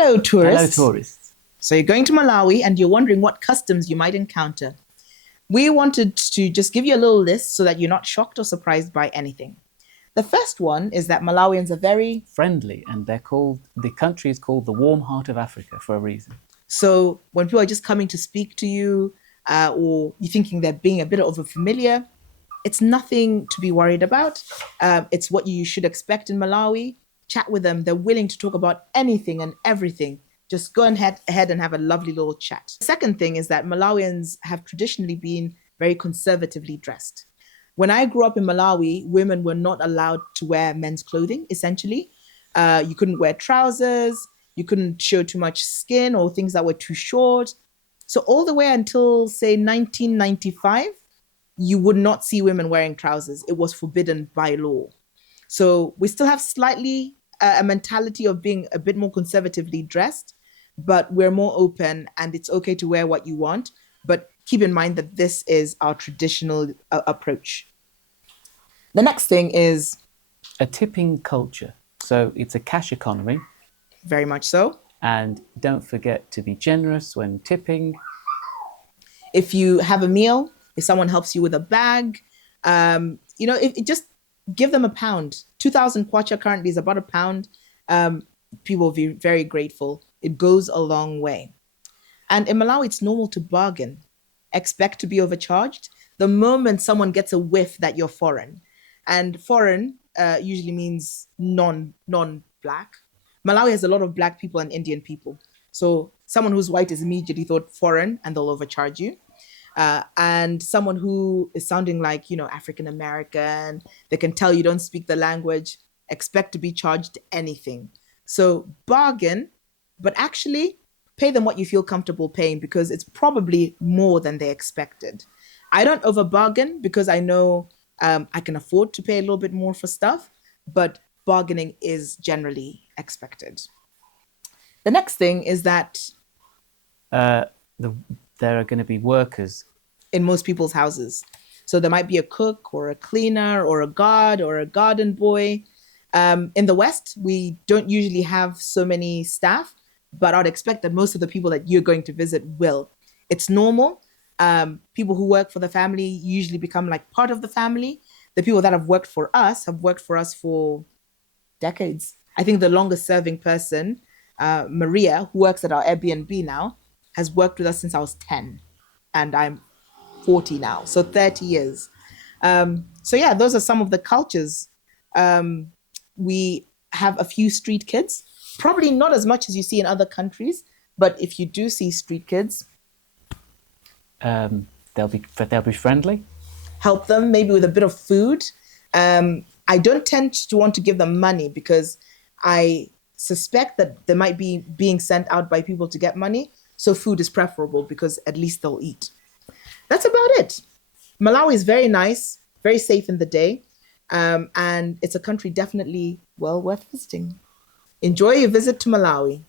Hello, tourists. Hello, tourists. So you're going to Malawi and you're wondering what customs you might encounter. We wanted to just give you a little list so that you're not shocked or surprised by anything. The first one is that Malawians are very Friendly, and the country is called the warm heart of Africa for a reason. so when people are just coming to speak to you, or you're thinking they're being a bit over familiar, it's nothing to be worried about. It's what you should expect in Malawi. Chat with them. They're willing to talk about anything and everything. Just go ahead and have a lovely little chat. The second thing is that Malawians have traditionally been very conservatively dressed. When I grew up in Malawi, women were not allowed to wear men's clothing, essentially. You couldn't wear trousers, you couldn't show too much skin or things that were too short. So, all the way until, say, 1995, you would not see women wearing trousers. It was forbidden by law. So, we still have slightly a mentality of being a bit more conservatively dressed, but we're more open and it's okay to wear what you want. But keep in mind that this is our traditional approach. The next thing is A tipping culture. So it's a cash economy, very much so. and don't forget to be generous when tipping. If you have a meal, if someone helps you with a bag, if just give them £1. 2,000 kwacha currently is about £1. People will be very grateful. It goes a long way. And in Malawi, it's normal to bargain. Expect to be overcharged the moment someone gets a whiff that you're foreign. And foreign usually means non-black. Malawi has a lot of black people and Indian people. So someone who's white is immediately thought foreign and they'll overcharge you. And someone who is sounding like, African American, they can tell you don't speak the language, expect to be charged anything. So bargain, but actually pay them what you feel comfortable paying because it's probably more than they expected. I don't over bargain because I know I can afford to pay a little bit more for stuff, but bargaining is generally expected. The next thing is that Uh, the, there are going to be workers. in most people's houses. So there might be a cook or a cleaner or a guard or a garden boy. In the West, we don't usually have so many staff, but I'd expect that most of the people that you're going to visit will. It's normal. People who work for the family usually become like part of the family. The people that have worked for us for decades. I think the longest serving person, Maria, who works at our Airbnb now, has worked with us since I was 10 and I'm 40 now. So 30 years. So yeah, those are some of the cultures. We have a few street kids, probably not as much as you see in other countries, but if you do see street kids, They'll be friendly. help them maybe with a bit of food. I don't tend to want to give them money because I suspect that they might be being sent out by people to get money. So food is preferable because at least they'll eat. That's about it. Malawi is very nice, very safe in the day, and it's a country definitely well worth visiting. Enjoy your visit to Malawi.